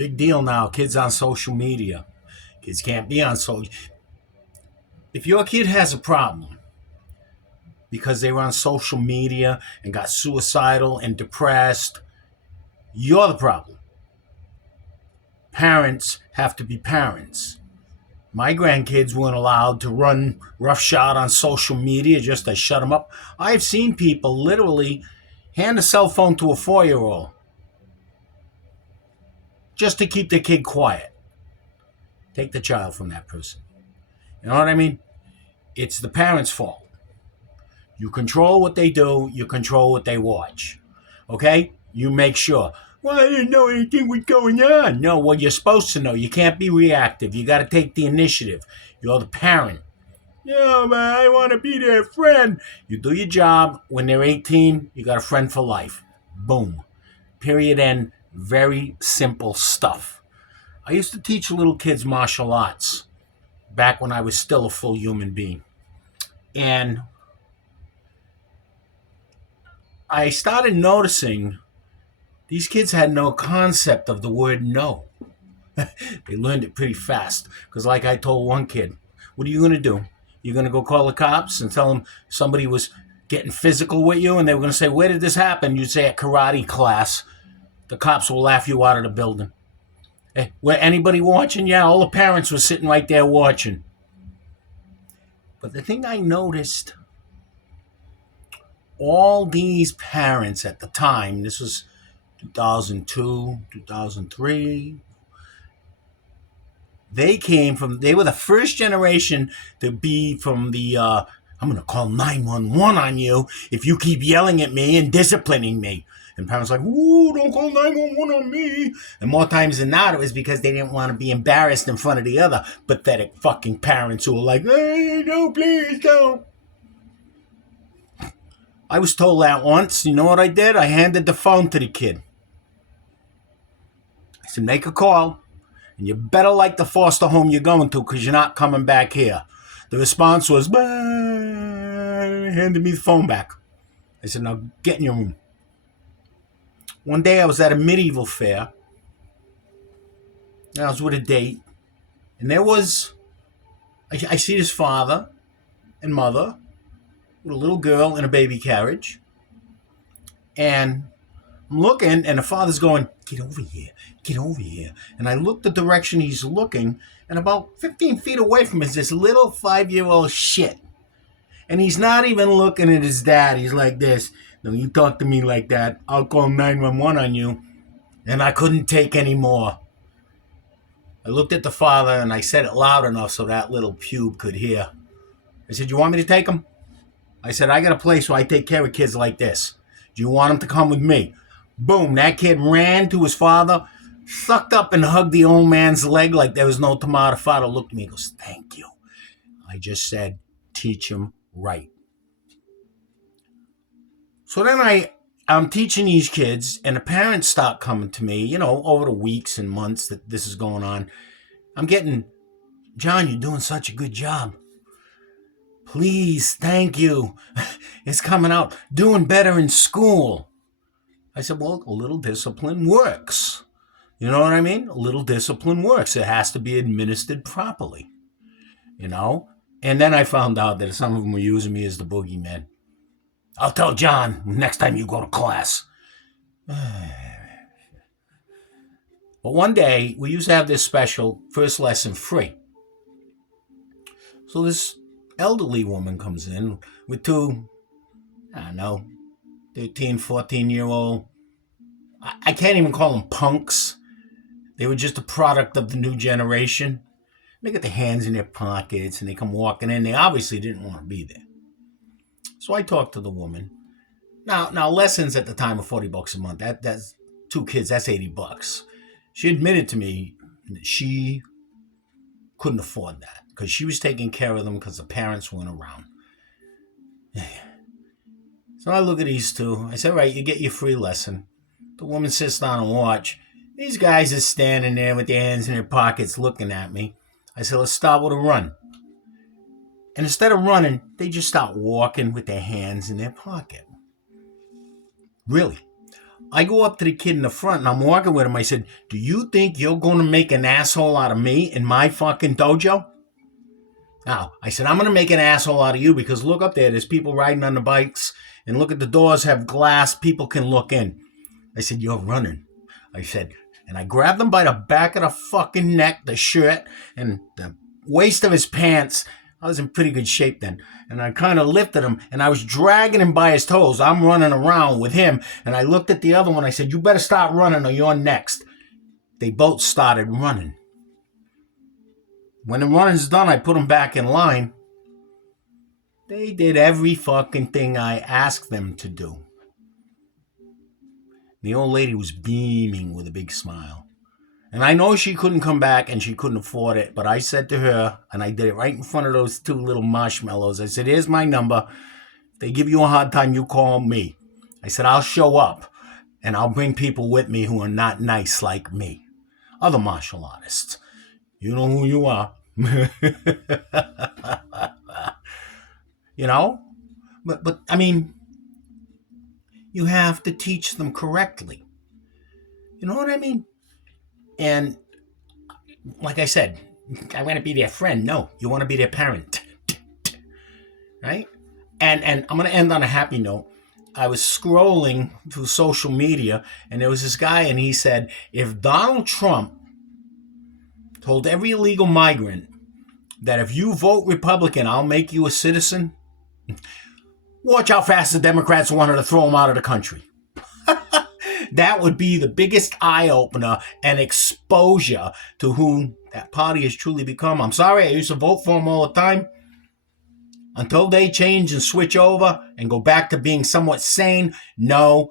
Big deal now. Kids on social media. Kids can't be on social. If your kid has a problem because they were on social media and got suicidal and depressed, you're the problem. Parents have to be parents. My grandkids weren't allowed to run roughshod on social media just to shut them up. I've seen people literally hand a cell phone to a 4-year-old just to keep the kid quiet. Take the child from that person. You know what I mean? It's the parents' fault. You control what they do, you control what they watch. Okay? You make sure. Well, I didn't know anything was going on. No, well, you're supposed to know. You can't be reactive. You got to take the initiative. You're the parent. Yeah, man, I want to be their friend. You do your job. When they're 18, you got a friend for life. Boom. Period end. Very simple stuff. I used to teach little kids martial arts back when I was still a full human being. And I started noticing these kids had no concept of the word no. They learned it pretty fast. Because like I told one kid, what are you going to do? You're going to go call the cops and tell them somebody was getting physical with you? And they were going to say, where did this happen? You'd say, at karate class. The cops will laugh you out of the building. Hey, were anybody watching? Yeah, all the parents were sitting right there watching. But the thing I noticed, all these parents at the time, this was 2002, 2003, they were the first generation to be from the, I'm going to call 911 on you if you keep yelling at me and disciplining me. And parents like, ooh, don't call 911 on me. And more times than not, it was because they didn't want to be embarrassed in front of the other pathetic fucking parents who were like, hey, no, please don't. I was told that once. You know what I did? I handed the phone to the kid. I said, make a call. And you better like the foster home you're going to because you're not coming back here. The response was, bah, handed me the phone back. I said, now get in your room. One day I was at a medieval fair. And I was with a date. And there was, I see this father and mother with a little girl in a baby carriage. And I'm looking, and the father's going, get over here, get over here. And I look the direction he's looking, and about 15 feet away from him is this little 5-year-old shit. And he's not even looking at his dad. He's like this. No, you talk to me like that, I'll call 911 on you. And I couldn't take any more. I looked at the father, and I said it loud enough so that little pube could hear. I said, you want me to take him? I said, I got a place where I take care of kids like this. Do you want him to come with me? Boom, that kid ran to his father, sucked up and hugged the old man's leg like there was no tomorrow. The father looked at me and goes, thank you. I just said, teach him right. So then I'm teaching these kids, and the parents start coming to me, over the weeks and months that this is going on. I'm getting, John, you're doing such a good job. Please, thank you. It's coming out. Doing better in school. I said, well, a little discipline works. You know what I mean? A little discipline works. It has to be administered properly. And then I found out that some of them were using me as the boogeyman. I'll tell John next time you go to class. But one day, we used to have this special first lesson free. So this elderly woman comes in with two, 13, 14-year-old. I can't even call them punks. They were just a product of the new generation. They got their hands in their pockets and they come walking in. They obviously didn't want to be there. So I talked to the woman. Now lessons at the time were $40 a month. That's 2 kids. That's $80. She admitted to me that she couldn't afford that because she was taking care of them because the parents weren't around. So I look at these two. I said, all right, you get your free lesson. The woman sits down and watch. These guys are standing there with their hands in their pockets looking at me. I said, let's start with a run. And instead of running, they just start walking with their hands in their pocket. Really. I go up to the kid in the front and I'm walking with him. I said, do you think you're going to make an asshole out of me in my fucking dojo? Now, I said, I'm going to make an asshole out of you because look up there. There's people riding on the bikes and look at the doors have glass. People can look in. I said, you're running. I said, and I grabbed him by the back of the fucking neck, the shirt, and the waist of his pants. I was in pretty good shape then. And I kind of lifted him, and I was dragging him by his toes. I'm running around with him, and I looked at the other one. I said, you better start running or you're next. They both started running. When the running's done, I put them back in line. They did every fucking thing I asked them to do. The old lady was beaming with a big smile. And I know she couldn't come back and she couldn't afford it, but I said to her, and I did it right in front of those two little marshmallows, I said, here's my number. If they give you a hard time, you call me. I said, I'll show up, and I'll bring people with me who are not nice like me. Other martial artists. You know who you are. You know? But I mean, you have to teach them correctly. You know what I mean? And like I said, I want to be their friend. No, you want to be their parent. Right? And I'm going to end on a happy note. I was scrolling through social media, and there was this guy, and he said, if Donald Trump told every illegal migrant that if you vote Republican, I'll make you a citizen, watch how fast the Democrats wanted to throw him out of the country. That would be the biggest eye-opener and exposure to who that party has truly become. I'm sorry, I used to vote for them all the time. Until they change and switch over and go back to being somewhat sane, no.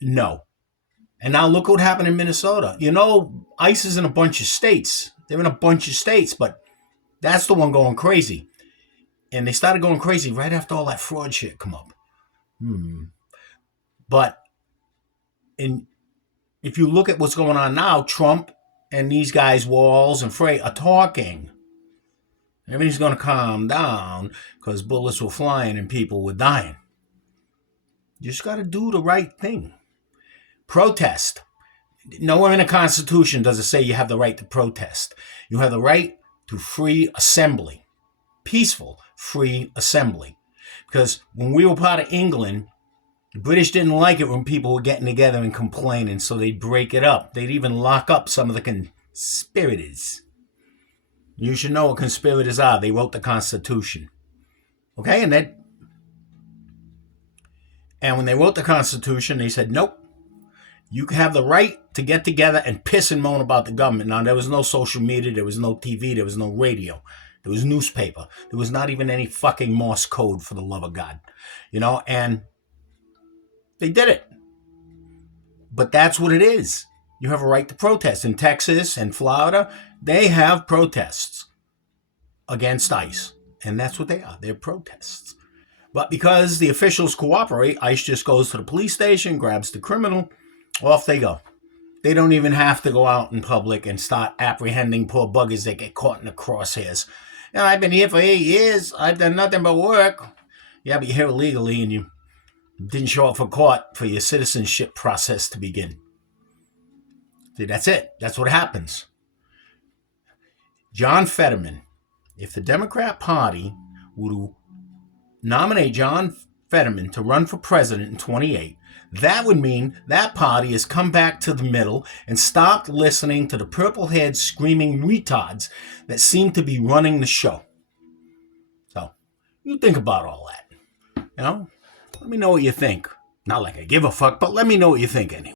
And now look what happened in Minnesota. You know, ICE is in a bunch of states. They're in a bunch of states, but that's the one going crazy. And they started going crazy right after all that fraud shit come up. But if you look at what's going on now, Trump and these guys, Walls and Frey, are talking. Everything's going to calm down because bullets were flying and people were dying. You just got to do the right thing. Protest. Nowhere in the Constitution does it say you have the right to protest. You have the right to free assembly. Peaceful, free assembly. Because when we were part of England, the British didn't like it when people were getting together and complaining, so they'd break it up. They'd even lock up some of the conspirators. You should know what conspirators are. They wrote the Constitution. Okay? And when they wrote the Constitution, they said, nope, you have the right to get together and piss and moan about the government. Now, there was no social media, there was no TV, there was no radio. There was newspaper. There was not even any fucking Morse code, for the love of God. You know, and they did it. But that's what it is. You have a right to protest. In Texas and Florida, they have protests against ICE. And that's what they are. They're protests. But because the officials cooperate, ICE just goes to the police station, grabs the criminal, off they go. They don't even have to go out in public and start apprehending poor buggers that get caught in the crosshairs. And I've been here for 8 years. I've done nothing but work. Yeah, but you're here illegally and you didn't show up for court for your citizenship process to begin. See, that's it. That's what happens. John Fetterman. If the Democrat Party would nominate John Fetterman to run for president in 28, that would mean that party has come back to the middle and stopped listening to the purple-haired screaming retards that seem to be running the show. So, you think about all that. You know? Let me know what you think. Not like I give a fuck, but let me know what you think anyway.